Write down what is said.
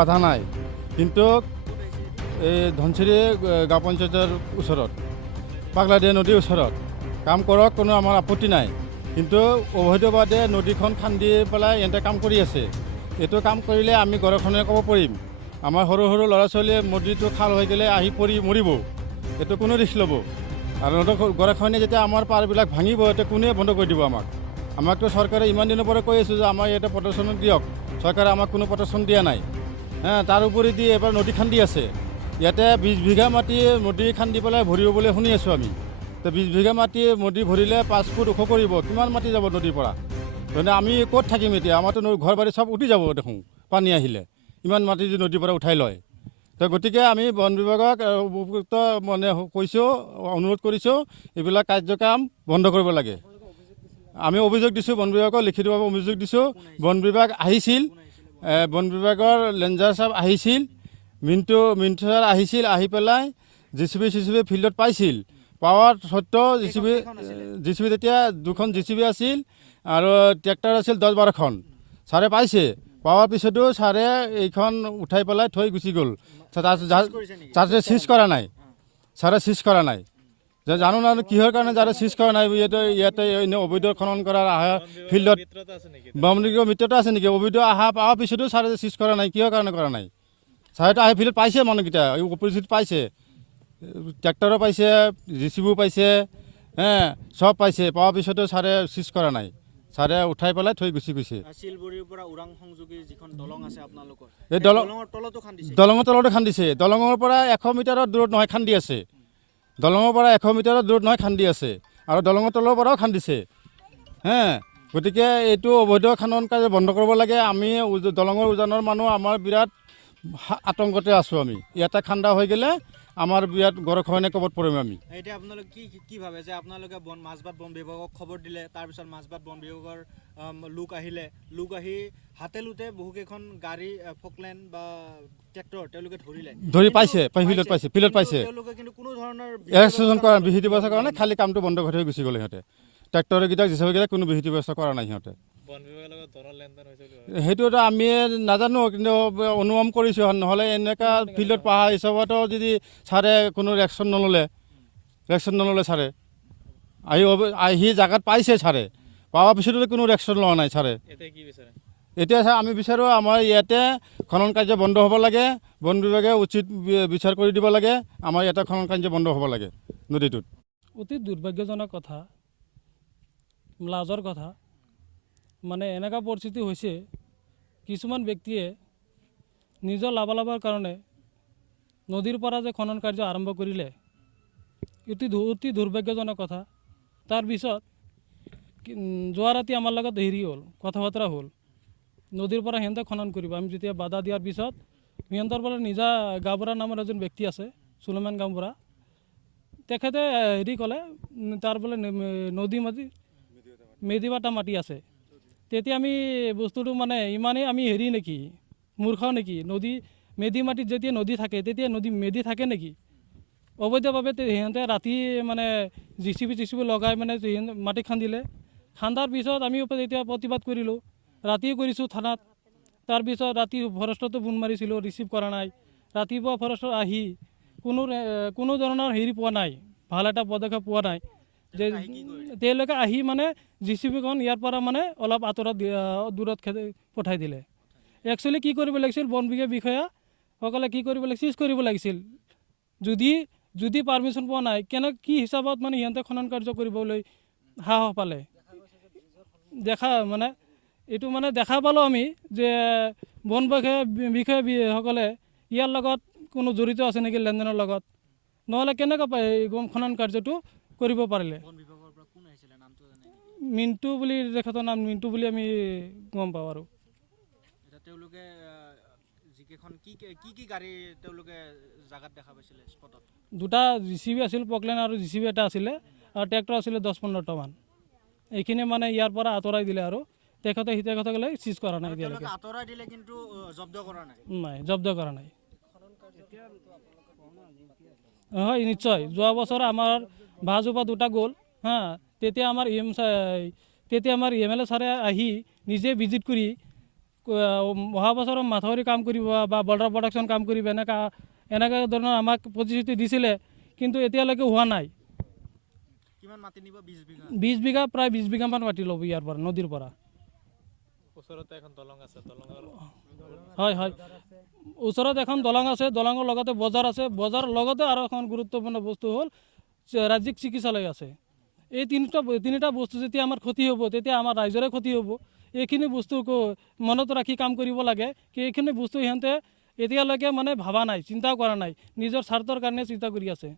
বাধা নাই, কিন্তু এই ধনচিৰি গাঁও পঞ্চায়তৰ ওচৰত পাগলাদিয়া নদীৰ ওচৰত কাম কৰক, কোনো আমাৰ আপত্তি নাই। কিন্তু অবৈধভাৱে নদীখন খান্দি পেলাই ইহঁতে কাম কৰি আছে। এইটো কাম কৰিলে আমি গৰখনে ক'ব পাৰিম, আমাৰ সৰু সৰু ল'ৰা ছোৱালীয়ে নদীটো খাল হৈ গ'লে আহি পৰি মৰিব, এইটো কোনো ৰিস্ক ল'ব। আৰু গৰাখহনীয়া যেতিয়া আমাৰ পাৰবিলাক ভাঙিব, এতিয়া কোনে বন্ধ কৰি দিব আমাক? আমাকতো চৰকাৰে ইমান দিনৰ পৰা কৈ আছোঁ যে আমাৰ ইয়াতে প্ৰটেকশ্যন দিয়ক, চৰকাৰে আমাক কোনো প্ৰটেকশ্যন দিয়া নাই। তাৰ উপৰি দি এবাৰ নদী খান্দি আছে, ইয়াতে 20 বিঘা মাটি নদী খান্দি পেলাই ভৰিব বুলি শুনি আছোঁ আমি। তো 20 বিঘা মাটি নদী ভৰিলে 5 ফুট ওখ কৰিব, কিমান মাটি যাব নদীৰ পৰা? মানে আমি ক'ত থাকিম এতিয়া? আমাৰতো ঘৰ বাৰী চব উঠি যাব দেখোন পানী আহিলে, ইমান মাটি যদি নদীৰ পৰা উঠাই লয়। তো গতিকে আমি বন বিভাগক উপযুক্ত মানে কৈছোঁ, অনুৰোধ কৰিছোঁ, এইবিলাক কাৰ্যকাম বন্ধ কৰিব লাগে। আমি অভিযোগ দিছোঁ বন বিভাগক, লিখিতভাৱে অভিযোগ দিছোঁ। বন বিভাগ আহিছিল, বন বিভাগৰ লেঞ্জাৰ চাহাব আহিছিল, মিণ্টু ছাৰ আহিছিল, আহি পেলাই JCB ফিল্ডত পাইছিল। পাৱাৰ সত্ত্বেও JCB তেতিয়া 2খন JCB আছিল আৰু ট্ৰেক্টৰ আছিল 10-12খন। ছাৰে পাইছে, পাৱাৰ পিছতো ছাৰে এইখন উঠাই পেলাই থৈ গুচি গ'ল। ছাৰে চিজ কৰা নাই, ছাৰে চিজ কৰা নাই। জানো না কিহৰ কাৰণে যাৰে চিজ কৰা নাই? ইয়াতে অবৈধ খনন কৰাৰ আহা ফিল্ডত ব্ৰহ্মলিংগৰ মিত্ৰতা আছে নেকি? অবৈধ আহা পাৱাৰ পিছতো ছাৰে চিজ কৰা নাই, কিহৰ কাৰণে কৰা নাই? ছাৰেতো আহি ফিল্ডত পাইছে, মানুহকেইটা অপৰিচিত পাইছে, ট্ৰেক্টৰো পাইছে, JCBও পাইছে, চব পাইছে। পাৱাৰ পিছতো ছাৰে চিজ কৰা নাই, ছাৰে উঠাই পেলাই থৈ গুচি গৈছে। এই দলঙৰ তলতো খান্দিছে, দলঙৰ পৰা 100 মিটাৰৰ দূৰত নহয় খান্দি আছে, দলঙৰ পৰা 100 মিটাৰৰ দূৰত নহয় খান্দি আছে, আৰু দলঙৰ তলৰ পৰাও খান্দিছে। গতিকে এইটো অবৈধ খনন কাৰ্য বন্ধ কৰিব লাগে। আমি দলঙৰ উজানৰ মানুহ আমাৰ বিৰাট আতংকতে আছোঁ। আমি ইয়াতে খান্দা হৈ গ'লে আমাৰ বিৰাট গৰখহনীয়া ক'বত পৰিম আমি। এতিয়া আপোনালোকে কি ভাবে যে আপোনালোকে মাছবাদ বন বিভাগক খবৰ দিলে, তাৰপিছত মাছবাদ বন বিভাগৰ লোক আহিলে, লোক আহি হাতে লোতে বহুকেইখন গাড়ী ফকলেন বা ট্ৰেক্টৰ তেওঁলোকে ধৰি পাইছে, ফিল্ডত পাইছে, তেওঁলোকে কিন্তু কোনো ধৰণৰ এৰেষ্টেশ্যন কৰা বিহিত ব্যৱস্থা কৰা নাই, খালি কামটো বন্ধ কৰি থৈ গুচি গ'লে সিহঁতে। ট্ৰেক্টৰকেইটাক JCBকেইটাক কোনো বিহিত ব্যৱস্থা কৰা নাই সিহঁতে। সেইটোতো আমি নাজানো, কিন্তু অনুমান কৰিছোঁ। নহ'লে এনেকুৱা ফিল্ডত পঢ়া হিচাপতো যদি ছাৰে কোনো ৰিয়েকশ্যন নল'লে ছাৰে আহি জাগাত পাইছে, ছাৰে পাৱাৰ পিছতো কোনো ৰিয়েকশ্যন লোৱা নাই ছাৰে। এতিয়া আমি বিচাৰোঁ আমাৰ ইয়াতে খনন কাৰ্য বন্ধ হ'ব লাগে, বন বিভাগে উচিত বিচাৰ কৰি দিব লাগে, আমাৰ ইয়াতে খনন কাৰ্য বন্ধ হ'ব লাগে নদীটোত। অতি দুৰ্ভাগ্যজনক কথা, লাজৰ কথা। মানে এনেকুৱা পৰিস্থিতি হৈছে, কিছুমান ব্যক্তিয়ে নিজৰ লাভালাভৰ কাৰণে নদীৰ পৰা যে খনন কাৰ্য আৰম্ভ কৰিলে, অতি দুৰ্ভাগ্যজনক কথা। তাৰপিছত যোৱা ৰাতি আমাৰ লগত হ'ল, কথা বতৰা হ'ল, নদীৰ পৰা সিহঁতে খনন কৰিব। আমি যেতিয়া বাধা দিয়াৰ পিছত সিহঁতৰ পৰা নিজা গাঁওবুঢ়া নামৰ এজন ব্যক্তি আছে, চুলেমান গাঁওবুঢ়া, তেখেতে ক'লে তাৰ বোলে নদী মেদিবাটা মাটি আছে। তেতিয়া আমি বস্তুটো মানে ইমানেই আমি নেকি, মূৰ্খ নেকি? মেদি মাটিত যেতিয়া নদী থাকে, তেতিয়া মেদি থাকে নেকি? অবৈধভাৱে সিহঁতে ৰাতি মানে JCB লগাই মানে মাটি খান্দিলে। খান্দাৰ পিছত আমি এতিয়া প্ৰতিবাদ কৰিলোঁ, ৰাতিও কৰিছোঁ থানাত। তাৰপিছত ৰাতি ফৰেষ্টতো ফোন মাৰিছিলোঁ, ৰিচিভ কৰা নাই। ৰাতিপুৱা ফৰেষ্টত আহি কোনো ধৰণৰ পোৱা নাই, ভাল এটা পদক্ষেপ পোৱা নাই। যে তেওঁলোকে আহি মানে JCBখন ইয়াৰ পৰা মানে অলপ আঁতৰত দূৰত পঠাই দিলে। একচুৱেলি কি কৰিব লাগিছিল, বন বিভাগৰ বিষয়াসকলে কি কৰিব লাগিছিল, চিজ কৰিব লাগিছিল। যদি পাৰ্মিশ্যন পোৱা নাই, কি হিচাপত মানে সিহঁতে খনন কাৰ্য কৰিবলৈ সাহস পালে? এইটো মানে দেখা পালোঁ আমি যে বন বিষয়াসকলে ইয়াৰ লগত কোনো জড়িত আছে নেকি লেনদেনৰ লগত, নহ'লে কেনেকৈ খনন কাৰ্যটো কৰিব পাৰিলে? মিণ্টু বুলি তেখেতৰ নাম, মিণ্টু বুলি আমি গম পাওঁ। আৰু তেওঁলোকে কি গাড়ী তেওঁলোকে জাগাত দেখা পাইছিলে? স্পটত 2টা JCB আছিল, পকলেন আৰু JCB এটা আছিলে, আৰু ট্ৰেক্টৰ আছিলে 10-15টামান। এইখিনি মানে ইয়াৰ পৰা আঁতৰাই দিলে, আৰু তেখেতসকলে চিজ কৰা নাই এতিয়ালৈকে। আঁতৰাই দিলে কিন্তু জব্দ কৰা নাই, জব্দ কৰা নাই। হয়, নিশ্চয়। যোৱা বছৰ আমাৰ ভাজোপা 2টা গ'ল, তেতিয়া আমাৰ MLA ছাৰে আহি নিজে ভিজিট কৰি অহা বছৰ মাথাউৰি কাম কৰিব বা বৰ্ডাৰ প্ৰটেকশ্যন কাম কৰিব এনেকুৱা ধৰণৰ আমাক প্ৰতিশ্ৰুতি দিছিলে, কিন্তু এতিয়ালৈকে হোৱা নাই। কিমান মাটি নিব? 20 বিঘা। 20 বিঘা, প্ৰায় 20 বিঘামান মাটি ল'ব ইয়াৰ পৰা, নদীৰ পৰা। ওচৰতে এখন দলং আছে, দলঙৰ হয় হয়, ওচৰত এখন দলং আছে, দলঙৰ লগতে বজাৰ আছে, বজাৰৰ লগতে আৰু এখন গুৰুত্বপূৰ্ণ বস্তু হ'ল ৰাজ্যিক চিকিৎসালয় আছে। এই তিনিটা বস্তু যেতিয়া আমাৰ ক্ষতি হ'ব, তেতিয়া আমাৰ ৰাইজৰে ক্ষতি হ'ব। এইখিনি বস্তু মনত ৰাখি কাম কৰিব লাগে, কি এইখিনি বস্তু সিহঁতে এতিয়ালৈকে মানে ভাবা নাই, চিন্তাও কৰা নাই, নিজৰ স্বাৰ্থৰ কাৰণে চিন্তা কৰি আছে।